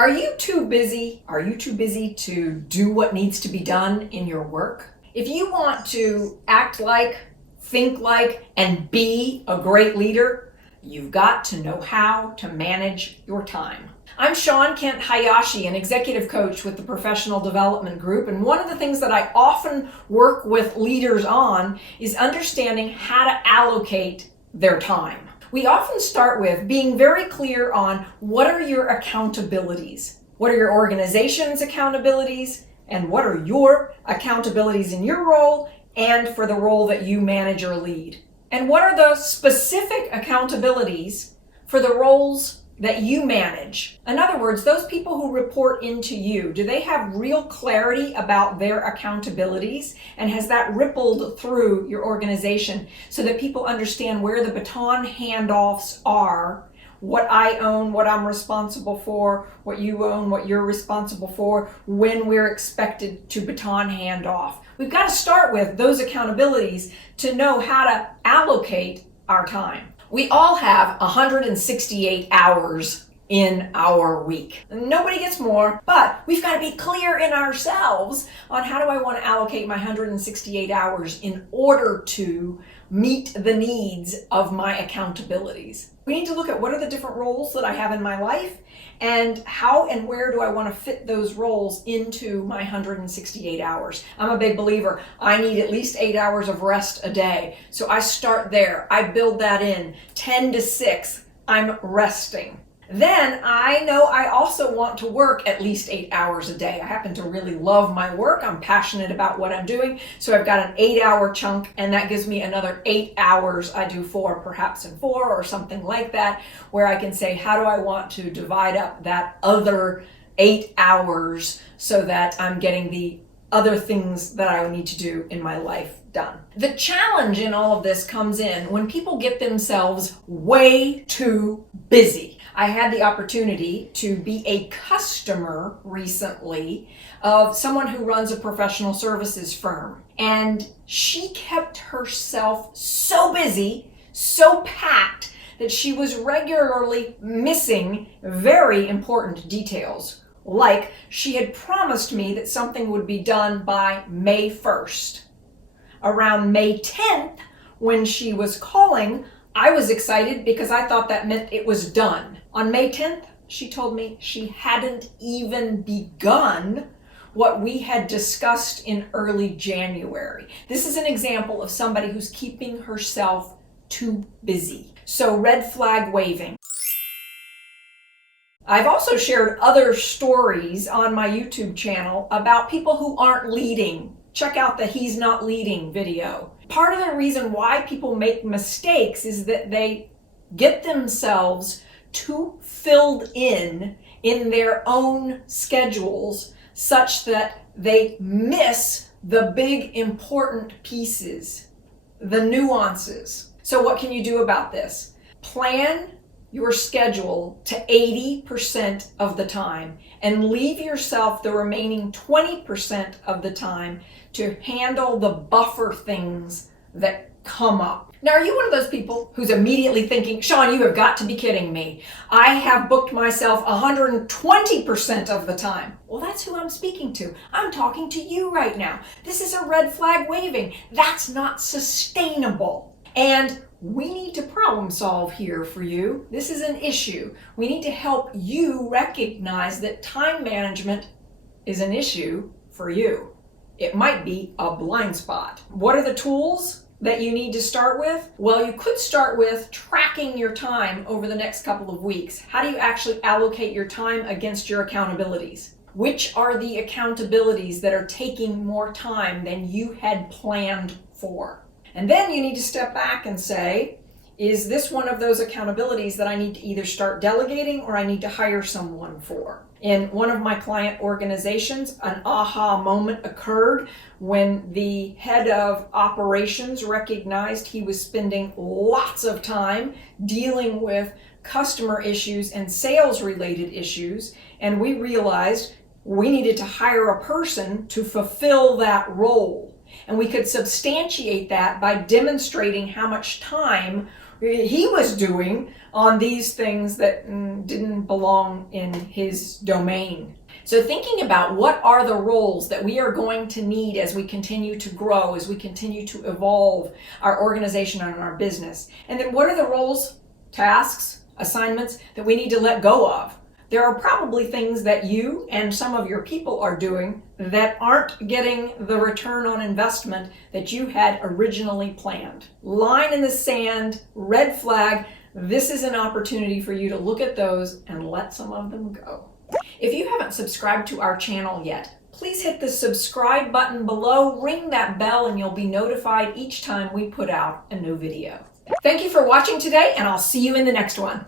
Are you too busy? Are you too busy to do what needs to be done in your work? If you want to act like, think like, and be a great leader, you've got to know how to manage your time. I'm Shawn Hayashi, an executive coach with the Professional Development Group, and one of the things that I often work with leaders on is understanding how to allocate their time. We often start with being very clear on what are your accountabilities, what are your organization's accountabilities, and what are your accountabilities in your role and for the role that you manage or lead. And what are the specific accountabilities for the roles that you manage? In other words, those people who report into you, do they have real clarity about their accountabilities? And has that rippled through your organization so that people understand where the baton handoffs are, what I own, what I'm responsible for, what you own, what you're responsible for, when we're expected to baton hand off? We've got to start with those accountabilities to know how to allocate our time. We all have 168 hours in our week. Nobody gets more, but we've got to be clear in ourselves on how do I want to allocate my 168 hours in order to meet the needs of my accountabilities. We need to look at what are the different roles that I have in my life and how and where do I want to fit those roles into my 168 hours. I'm a big believer. I need at least 8 hours of rest a day. So I start there. I build that in. 10 to 6, I'm resting. Then I know I also want to work at least 8 hours a day. I happen to really love my work. I'm passionate about what I'm doing. So I've got an 8-hour chunk, and that gives me another 8 hours. I do 4, perhaps in 4 or something like that, where I can say, how do I want to divide up that other 8 hours so that I'm getting the other things that I need to do in my life done. The challenge in all of this comes in when people get themselves way too busy. I had the opportunity to be a customer recently of someone who runs a professional services firm, and she kept herself so busy, so packed, that she was regularly missing very important details. Like, she had promised me that something would be done by May 1st. Around May 10th, when she was calling, I was excited because I thought that meant it was done. On May 10th, she told me she hadn't even begun what we had discussed in early January. This is an example of somebody who's keeping herself too busy. So red flag waving. I've also shared other stories on my YouTube channel about people who aren't leading. Check out the He's Not Leading video. Part of the reason why people make mistakes is that they get themselves too filled in their own schedules such that they miss the big important pieces, the nuances. So what can you do about this? Plan your schedule to 80% of the time and leave yourself the remaining 20% of the time to handle the buffer things that come up. Now, are you one of those people who's immediately thinking, Shawn, you have got to be kidding me. I have booked myself 120% of the time. Well, that's who I'm speaking to. I'm talking to you right now. This is a red flag waving. That's not sustainable. And we need to problem solve here for you. This is an issue. We need to help you recognize that time management is an issue for you. It might be a blind spot. What are the tools that you need to start with? Well, you could start with tracking your time over the next couple of weeks. How do you actually allocate your time against your accountabilities? Which are the accountabilities that are taking more time than you had planned for? And then you need to step back and say, is this one of those accountabilities that I need to either start delegating or I need to hire someone for? In one of my client organizations, an aha moment occurred when the head of operations recognized he was spending lots of time dealing with customer issues and sales related issues, and we realized we needed to hire a person to fulfill that role. And we could substantiate that by demonstrating how much time he was doing on these things that didn't belong in his domain. So thinking about what are the roles that we are going to need as we continue to grow, as we continue to evolve our organization and our business. And then what are the roles, tasks, assignments that we need to let go of? There are probably things that you and some of your people are doing that aren't getting the return on investment that you had originally planned. Line in the sand, red flag. This is an opportunity for you to look at those and let some of them go. If you haven't subscribed to our channel yet, please hit the subscribe button below, ring that bell, and you'll be notified each time we put out a new video. Thank you for watching today, and I'll see you in the next one.